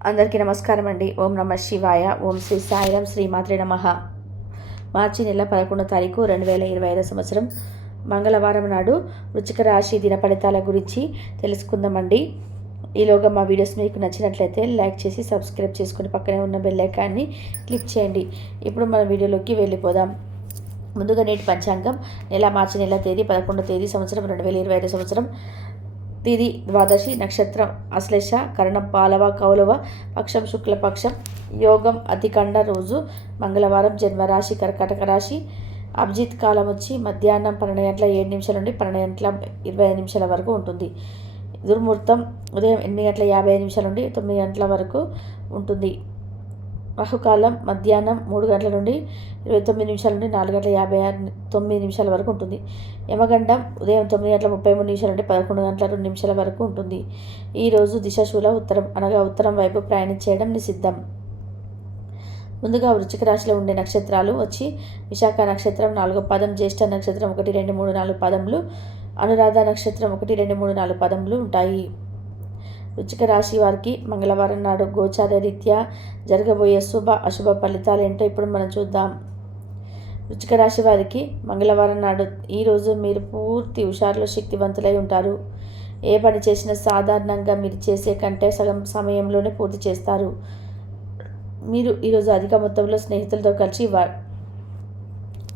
అందరికీ నమస్కారం అండి. ఓం నమ శివాయ. ఓం శ్రీ సాయిరాం. శ్రీమాత్రే నమః. మార్చి నెల 11వ తారీఖు 2025 సంవత్సరం మంగళవారం నాడు వృశ్చిక రాశి దిన ఫలితాల గురించి తెలుసుకుందామండి. ఈలోగా మా వీడియోస్ మీకు నచ్చినట్లయితే లైక్ చేసి సబ్స్క్రైబ్ చేసుకుని పక్కనే ఉన్న బెల్ ఐకాన్ని క్లిక్ చేయండి. ఇప్పుడు మన వీడియోలోకి వెళ్ళిపోదాం. ముందుగా నేటి పంచాంగం మార్చి నెల తేదీ 11వ తేదీ సంవత్సరం 2025 సంవత్సరం తిది ద్వాదశి, నక్షత్రం అశ్లేష, కరణం పాలవ, కౌలవ, పక్షం శుక్లపక్షం, యోగం అతికండ, రోజు మంగళవారం, జన్మరాశి కర్కాటక రాశి. అభిజిత్ కాలం వచ్చి మధ్యాహ్నం 12:07 నుండి 12:25 వరకు ఉంటుంది. దుర్ముహూర్తం ఉదయం 8:55 నుండి 9 వరకు ఉంటుంది. రాహుకాలం మధ్యాహ్నం 3 గంటల నుండి 29 నుండి 4:59 వరకు ఉంటుంది. యమగండం ఉదయం 9:33 నుండి 11:02 వరకు ఉంటుంది. ఈరోజు దిశాశూల ఉత్తరం, అనగా ఉత్తరం వైపు ప్రయాణించడం నిషిద్ధం. ముందుగా వృశ్చిక రాశిలో ఉండే నక్షత్రాలు వచ్చి విశాఖ నక్షత్రం 4వ పాదం, జ్యేష్ఠ నక్షత్రం 1, 2, 3, 4 పాదములు, అనురాధ నక్షత్రం 1, 2, 3, 4 పాదములు ఉంటాయి. వృశ్చిక రాశి వారికి మంగళవారం నాడు గోచార రీత్యా జరగబోయే శుభ అశుభ ఫలితాలు ఏంటో ఇప్పుడు మనం చూద్దాం. వృశ్చిక రాశి వారికి మంగళవారం నాడు ఈరోజు మీరు పూర్తి హుషారులో శక్తివంతులై ఉంటారు. ఏ పని చేసినా సాధారణంగా మీరు చేసే కంటే సగం సమయంలోనే పూర్తి చేస్తారు. మీరు ఈరోజు అధిక మొత్తంలో స్నేహితులతో కలిసి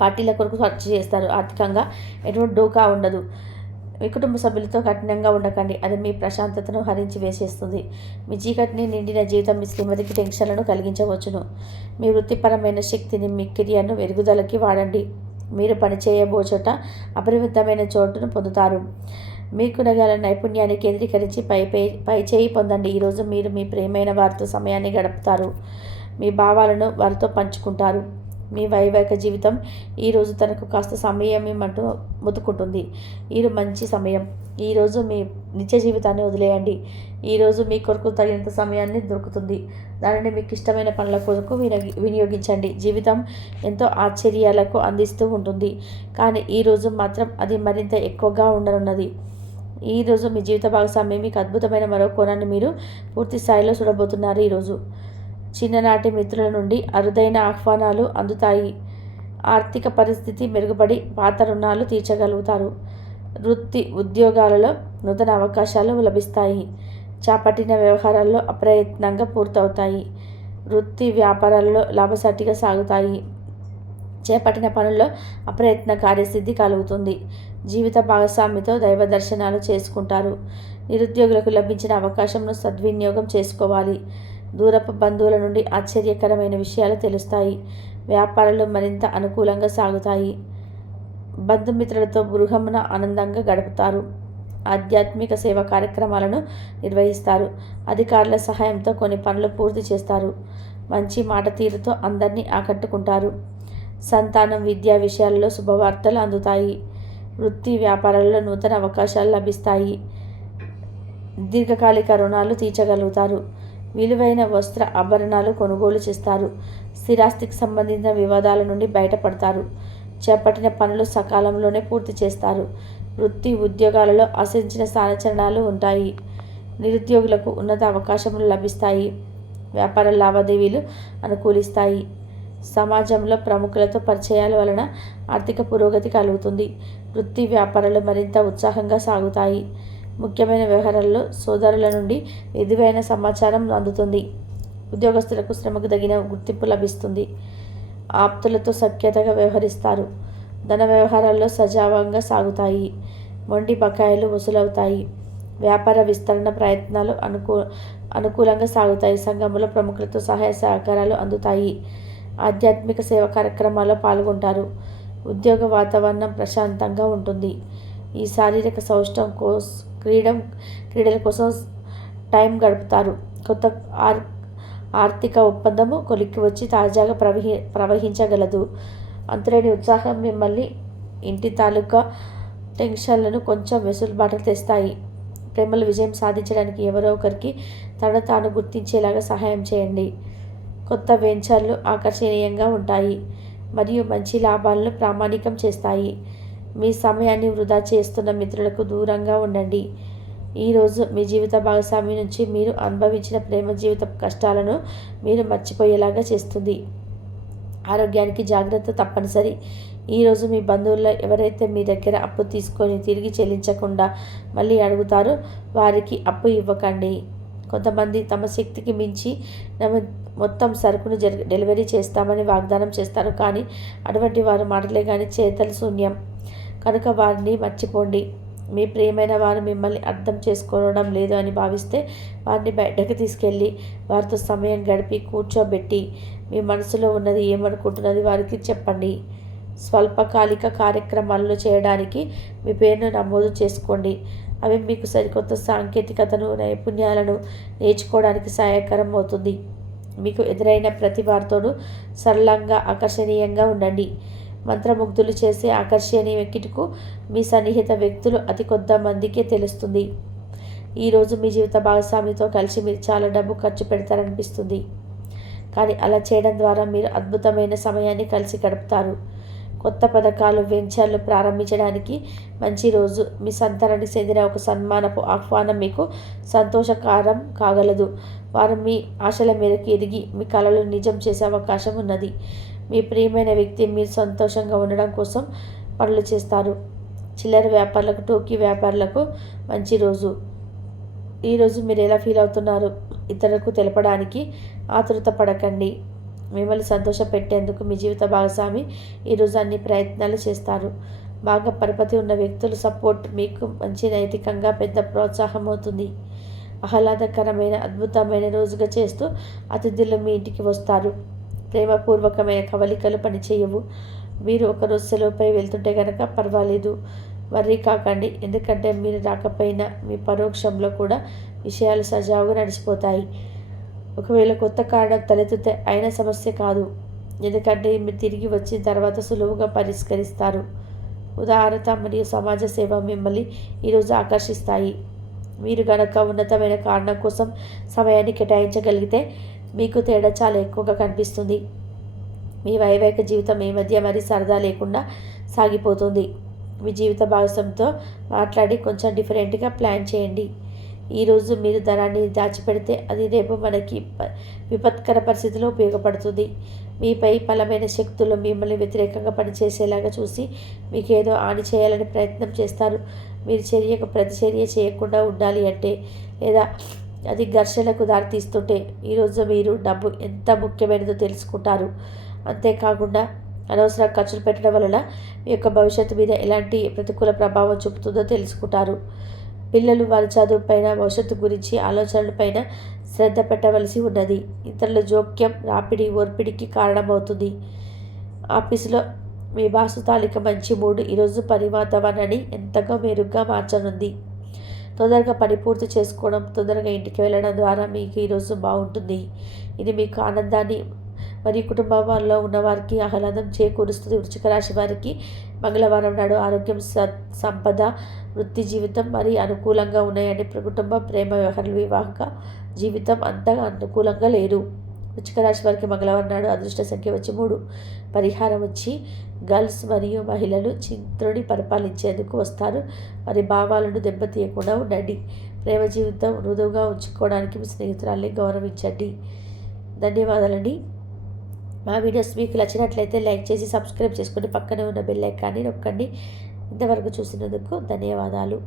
పార్టీల కొరకు ఖర్చు చేస్తారు. ఆర్థికంగా ఎటువంటి డోకా ఉండదు. మీ కుటుంబ సభ్యులతో కఠినంగా ఉండకండి, అది మీ ప్రశాంతతను హరించి వేసేస్తుంది. మీ చీకటిని నిండిన జీవితం మీ శ్రీమతికి టెన్షన్లను కలిగించవచ్చును. మీ వృత్తిపరమైన శక్తిని మీ కెరియర్ను ఎరుగుదలకి వాడండి. మీరు పనిచేయబోచోట అపరిమితమైన చోటును పొందుతారు. మీకు గల నైపుణ్యాన్ని కేంద్రీకరించి పై చేయి పొందండి. ఈరోజు మీరు మీ ప్రియమైన వారితో సమయాన్ని గడుపుతారు. మీ భావాలను వారితో పంచుకుంటారు. మీ వైవాహిక జీవితం ఈరోజు తనకు కాస్త సమయం ఇమ్మంటూ ముతుకుంటుంది. మంచి సమయం. ఈరోజు మీ నిత్య జీవితాన్ని వదిలేయండి. ఈరోజు మీ కొరకు తగినంత సమయాన్ని దొరుకుతుంది. దానిని మీకు ఇష్టమైన పనుల కొరకు వినియోగించండి. జీవితం ఎంతో ఆశ్చర్యాలకు అందిస్తూ ఉంటుంది, కానీ ఈరోజు మాత్రం అది మరింత ఎక్కువగా ఉండనున్నది. ఈరోజు మీ జీవిత భాగస్వామి మీకు అద్భుతమైన మరో కోణాన్ని మీరు పూర్తి స్థాయిలో చూడబోతున్నారు. ఈరోజు చిన్ననాటి మిత్రుల నుండి అరుదైన ఆహ్వానాలు అందుతాయి. ఆర్థిక పరిస్థితి మెరుగుపడి పాత రుణాలు తీర్చగలుగుతారు. వృత్తి ఉద్యోగాలలో నూతన అవకాశాలు లభిస్తాయి. చేపట్టిన వ్యవహారాల్లో అప్రయత్నంగా పూర్తవుతాయి. వృత్తి వ్యాపారాలలో లాభసాటిగా సాగుతాయి. చేపట్టిన పనుల్లో అప్రయత్న కార్యసిద్ధి కలుగుతుంది. జీవిత భాగస్వామితో దైవ దర్శనాలు చేసుకుంటారు. నిరుద్యోగులకు లభించిన అవకాశంను సద్వినియోగం చేసుకోవాలి. దూరపు బంధువుల నుండి ఆశ్చర్యకరమైన విషయాలు తెలుస్తాయి. వ్యాపారాలు మరింత అనుకూలంగా సాగుతాయి. బంధుమిత్రులతో గృహమున ఆనందంగా గడుపుతారు. ఆధ్యాత్మిక సేవా కార్యక్రమాలను నిర్వహిస్తారు. అధికారుల సహాయంతో కొన్ని పనులు పూర్తి చేస్తారు. మంచి మాట తీరుతో అందరినీ ఆకట్టుకుంటారు. సంతానం విద్యా విషయాలలో శుభవార్తలు అందుతాయి. వృత్తి వ్యాపారాలలో నూతన అవకాశాలు లభిస్తాయి. దీర్ఘకాలిక రుణాలు తీర్చగలుగుతారు. విలువైన వస్త్ర ఆభరణాలు కొనుగోలు చేస్తారు. స్థిరాస్తికి సంబంధించిన వివాదాల నుండి బయటపడతారు. చేపట్టిన పనులు సకాలంలోనే పూర్తి చేస్తారు. వృత్తి ఉద్యోగాలలో ఆశించిన స్థానచలనాలు ఉంటాయి. నిరుద్యోగులకు ఉన్నత అవకాశములు లభిస్తాయి. వ్యాపార లావాదేవీలు అనుకూలిస్తాయి. సమాజంలో ప్రముఖులతో పరిచయాల వలన ఆర్థిక పురోగతి కలుగుతుంది. వృత్తి వ్యాపారాలు మరింత ఉత్సాహంగా సాగుతాయి. ముఖ్యమైన వ్యవహారాల్లో సోదరుల నుండి విలువైన సమాచారం అందుతుంది. ఉద్యోగస్తులకు శ్రమకు తగిన గుర్తింపు లభిస్తుంది. ఆప్తులతో సఖ్యతగా వ్యవహరిస్తారు. ధన వ్యవహారాల్లో సజావుగా సాగుతాయి. మొండి బకాయిలు వసూలవుతాయి. వ్యాపార విస్తరణ ప్రయత్నాలు అనుకూలంగా సాగుతాయి. సంఘంలో ప్రముఖులతో సహాయ సహకారాలు అందుతాయి. ఆధ్యాత్మిక సేవా కార్యక్రమాల్లో పాల్గొంటారు. ఉద్యోగ వాతావరణం ప్రశాంతంగా ఉంటుంది. ఈ శారీరక సౌష్టం క్రీడల కోసం టైం గడుపుతారు. కొత్త ఆర్థిక ఒప్పందము కొలిక్కి వచ్చి తాజాగా ప్రవహించగలదు. అంతులేని ఉత్సాహం మిమ్మల్ని ఇంటి తాలూకా టెన్షన్లను కొంచెం వెసులుబాటు తెస్తాయి. ప్రేమలో విజయం సాధించడానికి ఎవరో ఒకరికి తనను తాను గుర్తించేలాగా సహాయం చేయండి. కొత్త వెంచర్లు ఆకర్షణీయంగా ఉంటాయి మరియు మంచి లాభాలను ప్రామాణికం చేస్తాయి. మీ సమయాన్ని వృధా చేస్తున్న మిత్రులకు దూరంగా ఉండండి. ఈరోజు మీ జీవిత భాగస్వామి నుంచి మీరు అనుభవించిన ప్రేమ జీవిత కష్టాలను మీరు మర్చిపోయేలాగా చేస్తుంది. ఆరోగ్యానికి జాగ్రత్త తప్పనిసరి. ఈరోజు మీ బంధువుల్లో ఎవరైతే మీ దగ్గర అప్పు తీసుకొని తిరిగి చెల్లించకుండా మళ్ళీ అడుగుతారో వారికి అప్పు ఇవ్వకండి. కొంతమంది తమ శక్తికి మించి మొత్తం సరుకును డెలివరీ చేస్తామని వాగ్దానం చేస్తారు, కానీ అటువంటి వారు మాటలే కానీ చేతలు శూన్యం. కనుక వారిని మర్చిపోండి. మీ ప్రియమైన వారు మిమ్మల్ని అర్థం చేసుకోవడం లేదు అని భావిస్తే వారిని బయటకు తీసుకెళ్ళి వారితో సమయం గడిపి కూర్చోబెట్టి మీ మనసులో ఉన్నది ఏమనుకుంటున్నది వారికి చెప్పండి. స్వల్పకాలిక కార్యక్రమాల్లో చేయడానికి మీ పేరును నమోదు చేసుకోండి. అవి మీకు సరికొత్త సాంకేతికతను నైపుణ్యాలను నేర్చుకోవడానికి సహాయకరం అవుతుంది. మీకు ఎదురైన ప్రతి వారితోనూ సరళంగా ఆకర్షణీయంగా ఉండండి. మంత్రముగ్ధులు చేసే ఆకర్షణీయ కిటుకు మీ సన్నిహిత వ్యక్తులు అతి కొద్ది మందికే తెలుస్తుంది. ఈరోజు మీ జీవిత భాగస్వామితో కలిసి మీరు చాలా డబ్బు ఖర్చు పెడతారనిపిస్తుంది, కానీ అలా చేయడం ద్వారా మీరు అద్భుతమైన సమయాన్ని కలిసి గడుపుతారు. కొత్త పథకాలు వెంచర్లు ప్రారంభించడానికి మంచి రోజు. మీ సంతానానికి చెందిన ఒక సన్మానపు ఆహ్వానం మీకు సంతోషకరం కాగలదు. వారు మీ ఆశల మేరకు ఎదిగి మీ కలలు నిజం చేసే అవకాశం ఉన్నది. మీ ప్రియమైన వ్యక్తి మీరు సంతోషంగా ఉండడం కోసం పనులు చేస్తారు. చిల్లర వ్యాపారులకు, టోకీ వ్యాపారులకు మంచి రోజు. ఈరోజు మీరు ఎలా ఫీల్ అవుతున్నారు ఇతరులకు తెలపడానికి ఆతృత పడకండి. మిమ్మల్ని సంతోషపెట్టేందుకు మీ జీవిత భాగస్వామి ఈరోజు అన్ని ప్రయత్నాలు చేస్తారు. బాగా పరపతి ఉన్న వ్యక్తుల సపోర్ట్ మీకు మంచి నైతికంగా పెద్ద ప్రోత్సాహం అవుతుంది. ఆహ్లాదకరమైన అద్భుతమైన రోజుగా చేస్తూ అతిథులు మీ ఇంటికి వస్తారు. ప్రేమపూర్వకమైన కవలికలు పనిచేయవు. మీరు ఒకరోజు సెలవుపై వెళ్తుంటే కనుక పర్వాలేదు, వర్రీ కాకండి. ఎందుకంటే మీరు రాకపోయినా మీ పరోక్షంలో కూడా విషయాలు సజావుగా నడిచిపోతాయి. ఒకవేళ కొత్త కారణం తలెత్తితే అయిన సమస్య కాదు, ఎందుకంటే మీరు తిరిగి వచ్చిన తర్వాత సులువుగా పరిష్కరిస్తారు. ఉదారత మరియు సమాజ సేవ మిమ్మల్ని ఈరోజు ఆకర్షిస్తాయి. మీరు గనక ఉన్నతమైన కారణం కోసం సమయాన్ని కేటాయించగలిగితే మీకు తేడా చాలా ఎక్కువగా కనిపిస్తుంది. మీ వైవాహిక జీవితం ఈ మధ్య మరి సరదా లేకుండా సాగిపోతుంది. మీ జీవిత భాగస్వామితో మాట్లాడి కొంచెం డిఫరెంట్గా ప్లాన్ చేయండి. ఈరోజు మీరు ధనాన్ని దాచిపెడితే అది రేపు మనకి విపత్కర పరిస్థితిలో ఉపయోగపడుతుంది. మీపై బలమైన శక్తులు మిమ్మల్ని వ్యతిరేకంగా పనిచేసేలాగా చూసి మీకు ఏదో హాని చేయాలని ప్రయత్నం చేస్తారు. మీరు చర్యకు ప్రతిచర్య చేయకుండా ఉండాలి అంటే, లేదా అది ఘర్షణకు దారితీస్తుంటే ఈరోజు మీరు డబ్బు ఎంత ముఖ్యమైనదో తెలుసుకుంటారు. అంతేకాకుండా అనవసర ఖర్చులు పెట్టడం వలన మీ యొక్క భవిష్యత్తు మీద ఎలాంటి ప్రతికూల ప్రభావం చూపుతుందో తెలుసుకుంటారు. పిల్లలు వారి చదువుపైన, భవిష్యత్తు గురించి ఆలోచనలపైన శ్రద్ధ పెట్టవలసి ఉన్నది. ఇతరుల జోక్యం రాపిడి ఓర్పిడికి కారణమవుతుంది. ఆఫీసులో మీ బాసు తాలూకా మంచి మూడు ఈరోజు పని వాతావరణాన్ని ఎంతగా మెరుగ్గా మార్చనుంది. తొందరగా పని పూర్తి చేసుకోవడం, తొందరగా ఇంటికి వెళ్ళడం ద్వారా మీకు ఈరోజు బాగుంటుంది. ఇది మీకు ఆనందాన్ని మరియు కుటుంబంలో ఉన్నవారికి ఆహ్లాదం చేకూరుస్తుంది. వృశ్చిక రాశి వారికి మంగళవారం నాడు ఆరోగ్యం, సంపద, వృత్తి జీవితం మరి అనుకూలంగా ఉన్నాయండి. కుటుంబం, ప్రేమ వ్యవహారాలు, వివాహ జీవితం అంతగా అనుకూలంగా లేరు. వృశ్చిక రాశి వారికి మంగళవారం నాడు అదృష్ట సంఖ్య వచ్చి 3. పరిహారం వచ్చి గర్ల్స్ మరియు మహిళలు చింత్రుని పరిపాలించేందుకు వస్తారు. మరి భావాలను దెబ్బతీయకుండా ఉండండి. ప్రేమ జీవితం మృదువుగా ఉంచుకోవడానికి మీ స్నేహితురాల్ని గౌరవించండి. ధన్యవాదాలండి. మా వీడియోస్ మీకు నచ్చినట్లయితే లైక్ చేసి సబ్స్క్రైబ్ చేసుకొని పక్కనే ఉన్న బెల్ ఐకాన్ని నొక్కండి. ఇంతవరకు చూసినందుకు ధన్యవాదాలు.